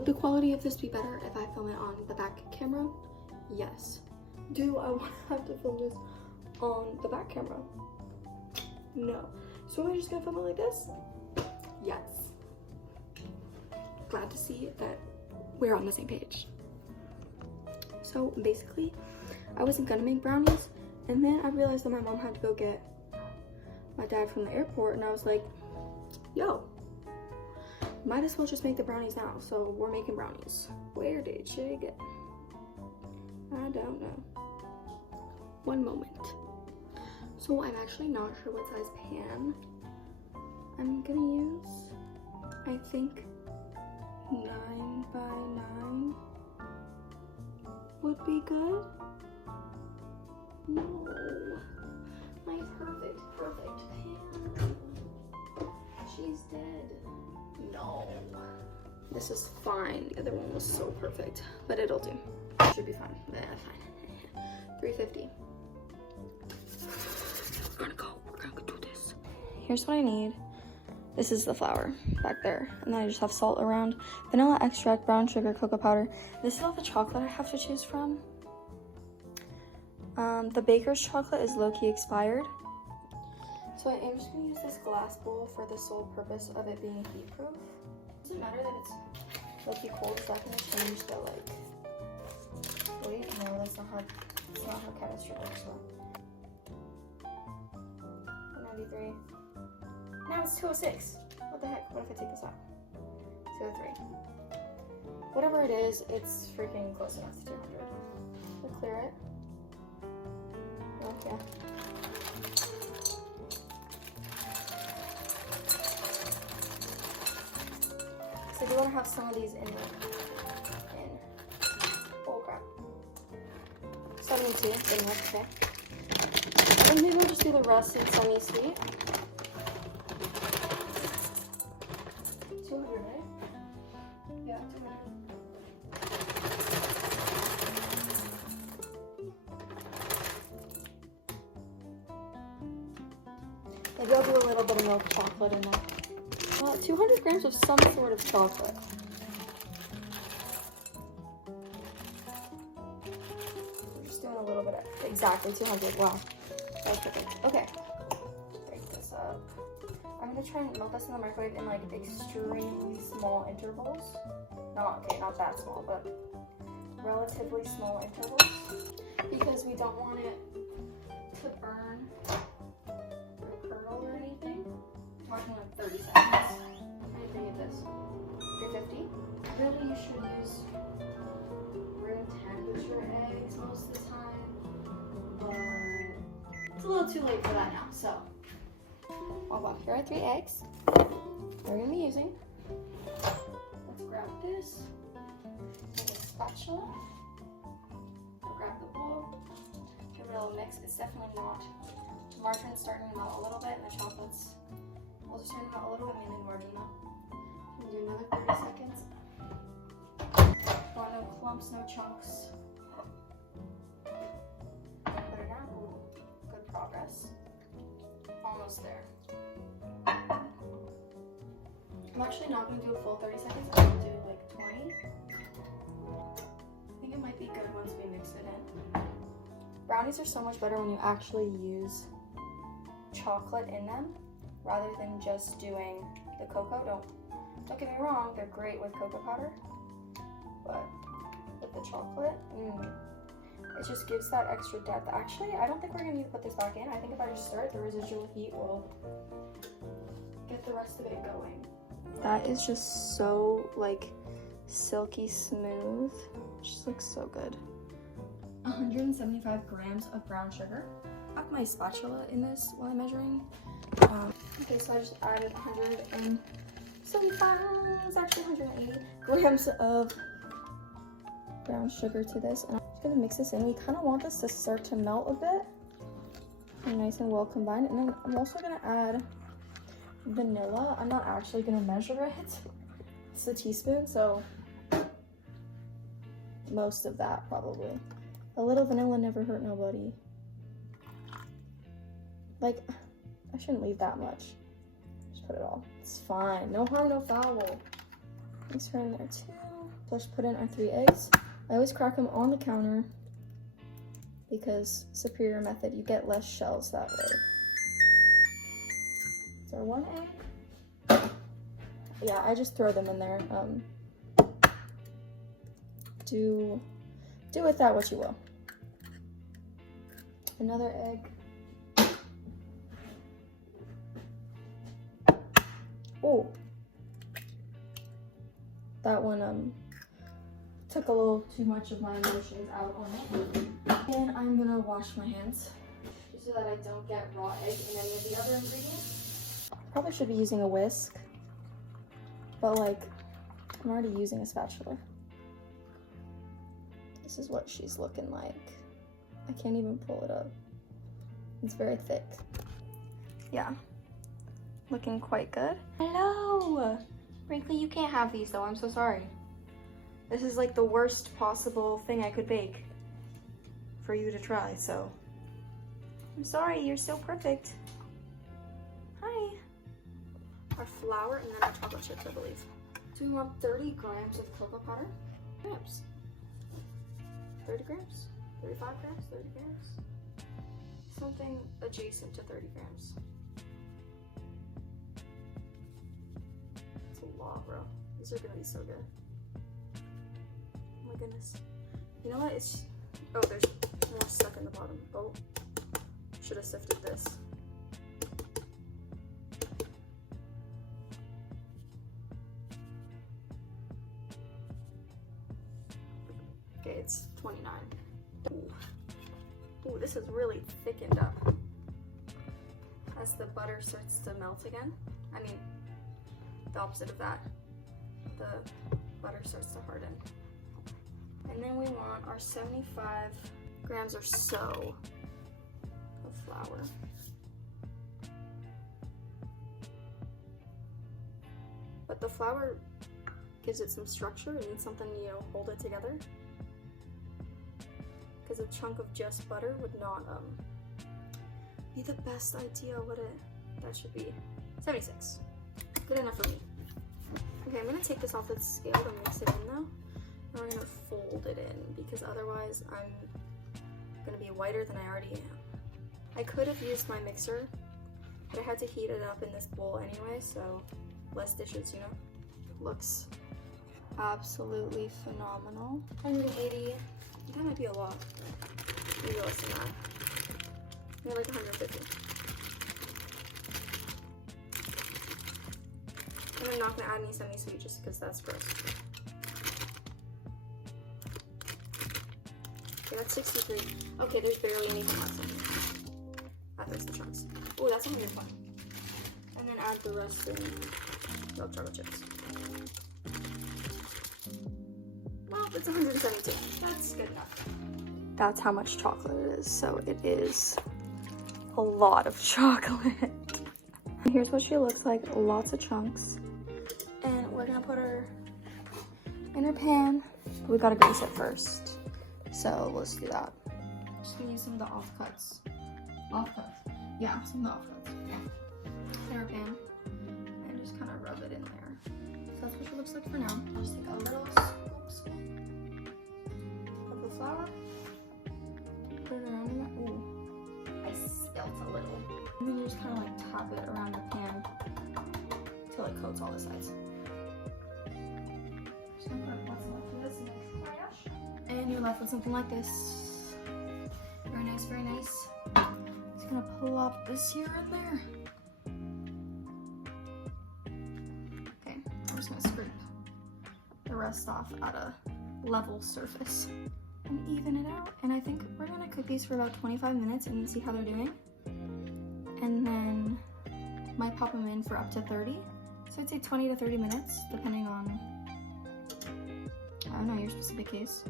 Would the quality of this be better if I film it on the back camera? Yes. Do I want to have to film this on the back camera? No. So am I just gonna film it like this? Yes. Glad to see that we're on the same page. So basically, I wasn't gonna make brownies, and then I realized that my mom had to go get my dad from the airport, and I was like, yo, might as well just make the brownies now. So we're making brownies. Where did she get? I don't know. One moment. So I'm actually not sure what size pan I'm gonna use. I think 9 by 9 would be good. No, my perfect pan. She's dead. No. This is fine. The other one was so perfect, but it'll do. Should be fine. Fine. 350. We're gonna go do this. Here's what I need. This is the flour back there. And then I just have salt around. Vanilla extract, brown sugar, cocoa powder. This is all the chocolate I have to choose from. The baker's chocolate is low-key expired. So I am just gonna use this glass bowl for the sole purpose of it being heat proof. Does it matter that it's low-key cold? Is that gonna change the wait, no, that's not how chemistry works. So 193. Now it's 206. What the heck? What if I take this out? 203. Whatever it is, it's freaking close enough to 200. We'll clear it. Oh, yeah. So you want to have some of these in. Oh crap. 72, good enough, okay. And maybe we'll just do the rest in semi-sweet. 200, right? Yeah, 200. Maybe I'll do a little bit of milk chocolate in there. 200 grams of some sort of chocolate. We're just doing a little bit of, exactly 200, wow. That's perfect. Okay, break this up. I'm gonna try and melt this in the microwave in like extremely small intervals. Not that small, but relatively small intervals. Because we don't want it to burn or curdle or anything. I'm talking like 30 seconds. What do you think of this? 350? Really, you should use room temperature eggs most of the time, but it's a little too late for that now, so. Well, here are 3 eggs we're gonna be using. Let's grab this with a spatula. We'll grab the bowl, give it a little mix. It's definitely not. The margarine's starting to melt a little bit, and the chocolate's also starting to melt a little bit, mainly the margarine though. Do another 30 seconds. Want no clumps, no chunks. Put it out. Ooh, good progress. Almost there. I'm actually not going to do a full 30 seconds. I'm going to do like 20. I think it might be good once we mix it in. Brownies are so much better when you actually use chocolate in them rather than just doing the cocoa. Don't get me wrong, they're great with cocoa powder, but with the chocolate, it just gives that extra depth. Actually, I don't think we're gonna need to put this back in. I think if I just stir it, the residual heat will get the rest of it going. That is just so like silky smooth. It just looks so good. 175 grams of brown sugar. I have my spatula in this while I'm measuring. Okay, so I just added 175, it's actually 180 grams of brown sugar to this. And I'm just gonna mix this in. We kind of want this to start to melt a bit. And nice and well combined. And then I'm also gonna add vanilla. I'm not actually gonna measure it. It's a teaspoon, so most of that probably. A little vanilla never hurt nobody. Like, I shouldn't leave that much. Just put it all. It's fine. No harm, no foul. Mix her in there too. Let's put in our 3 eggs. I always crack them on the counter because superior method, you get less shells that way. So 1 egg. Yeah, I just throw them in there. Do with that what you will. Another egg. Oh, that one took a little too much of my emotions out on it. And I'm gonna wash my hands just so that I don't get raw egg in any of the other ingredients. Probably should be using a whisk, but like I'm already using a spatula. This is what she's looking like. I can't even pull it up. It's very thick. Yeah, looking quite good. Hello! Frankly, you can't have these though, I'm so sorry. This is like the worst possible thing I could bake for you to try, so. I'm sorry, you're so perfect. Hi. Our flour and then our chocolate chips, I believe. So we want 30 grams of cocoa powder. Grams. 30 grams? 35 grams? 30 grams? Something adjacent to 30 grams. It's a lot, bro. These are gonna be so good. Oh my goodness. You know what? It's, oh, there's more stuck in the bottom. Oh, should have sifted this. Okay, it's 29. Ooh, this is really thickened up. As the butter starts to melt again, I mean, the opposite of that, the butter starts to harden. And then we want our 75 grams or so of flour. But the flour gives it some structure and something, you know, hold it together. Because a chunk of just butter would not be the best idea, would it? That should be 76. Good enough for me. Okay, I'm gonna take this off the scale and mix it in though. And we're gonna fold it in because otherwise I'm gonna be whiter than I already am. I could have used my mixer, but I had to heat it up in this bowl anyway, so less dishes, you know? Looks absolutely phenomenal. 180. That might be a lot. Maybe less than that. Maybe like 150. And I'm not gonna add any semi-sweet just because that's gross. Okay, that's 63. Okay, there's barely anything left in here. That's the chunks. Oh, that's 101. And then add the rest in milk chocolate chips. Well, it's 172. That's good enough. That's how much chocolate it is. So it is a lot of chocolate. Here's what she looks like. Lots of chunks. And we're gonna put her in her pan. We gotta grease it first. So let's do that. Just gonna use some of the offcuts. Offcuts? Yeah, some of the offcuts. Yeah. In her pan. And just kind of rub it in there. So that's what she looks like for now. I'll just take a little scoop of the flour. Put it around in that. Ooh, I spilt a little. And then you just kind of like tap it around the pan until it coats all the sides. Just gonna put lots of this in the trash. And you're left with something like this. Very nice, very nice. Just gonna plop this here and there. Okay, I'm just gonna scrape the rest off at a level surface and even it out. And I think we're gonna cook these for about 25 minutes and see how they're doing. And then might pop them in for up to 30. So I'd say 20 to 30 minutes, depending on, I don't know, your specific case.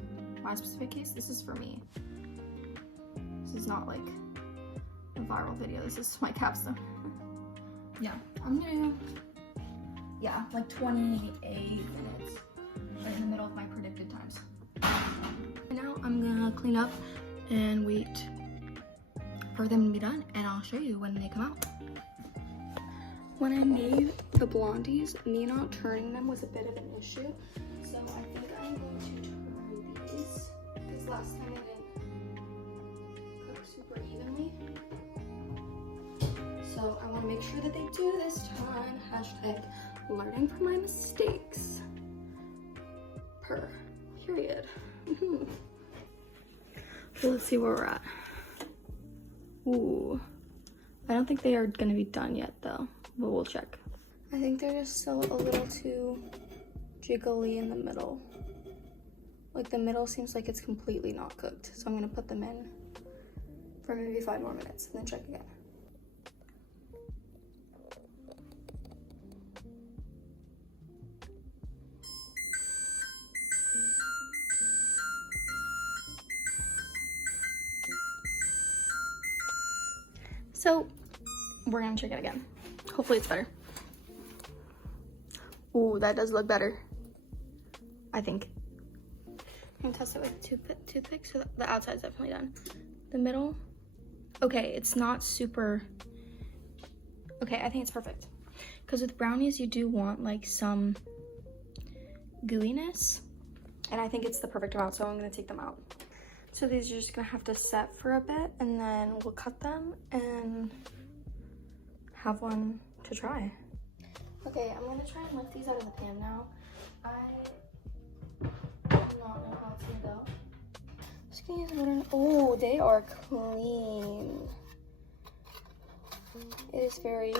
My specific case, this is for me. This is not like a viral video, this is my capstone. Yeah, I'm gonna, yeah, like 28 minutes, right in the middle of my predicted times. And now I'm gonna clean up and wait for them to be done, and I'll show you when they come out. When I made the blondies, me not turning them was a bit of an issue So I think I'm going to turn these because last time I didn't cook super evenly. So I want to make sure that they do this time. Hashtag learning from my mistakes. Period. So let's see where we're at. Ooh. I don't think they are gonna be done yet though, but we'll check. I think they're just still a little too jiggly in the middle. Like the middle seems like it's completely not cooked. So I'm gonna put them in for maybe 5 more minutes and then check again. So we're gonna check it again. Hopefully it's better. Ooh, that does look better, I think. I'm gonna test it with a toothpick, so the outside's definitely done. The middle, okay, it's not super, okay, I think it's perfect. Because with brownies, you do want like some gooiness, and I think it's the perfect amount, so I'm gonna take them out. So these are just gonna have to set for a bit, and then we'll cut them and have one to try. Okay, I'm gonna try and lift these out of the pan now. I do not know how it's gonna go. Just gonna use water. Oh, they are clean. It is very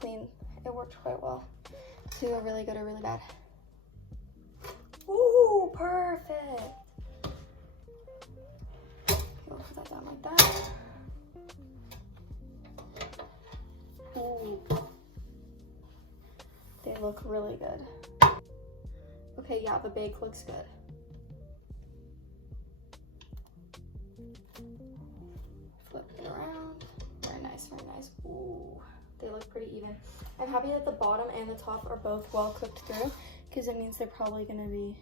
clean. It worked quite well. Do you go really good or really bad? Ooh, perfect. We'll put that down like that. Ooh. They look really good. Okay, yeah, the bake looks good. Flip it around. Very nice, very nice. Ooh, they look pretty even. I'm happy that the bottom and the top are both well cooked through because it means they're probably gonna be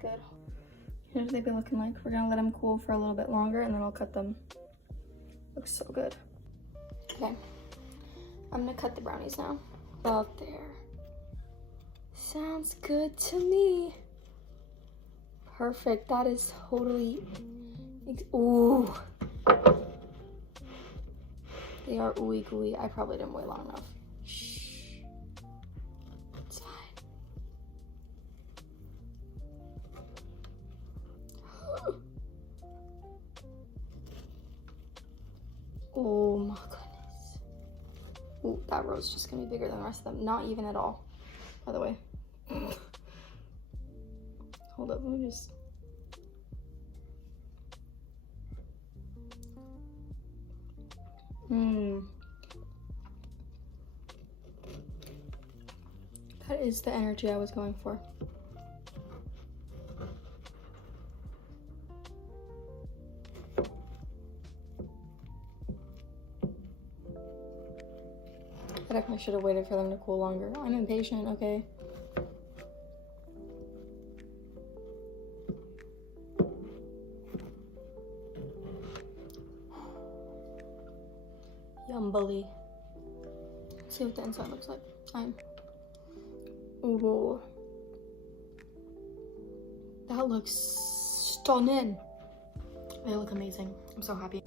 good. Here's what they've been looking like. We're gonna let them cool for a little bit longer and then I'll cut them. Looks so good. Okay, I'm gonna cut the brownies now. About there. Sounds good to me. Perfect. That is totally. Ooh. They are ooey gooey. I probably didn't wait long enough. Shh. It's fine. Oh my goodness. Ooh, that row's just gonna be bigger than the rest of them. Not even at all, by the way. Hold up, let me just. That is the energy I was going for. I definitely should have waited for them to cool longer. I'm impatient, okay? Yumbly. See what the inside looks like. Ooh. That looks stunning. They look amazing. I'm so happy.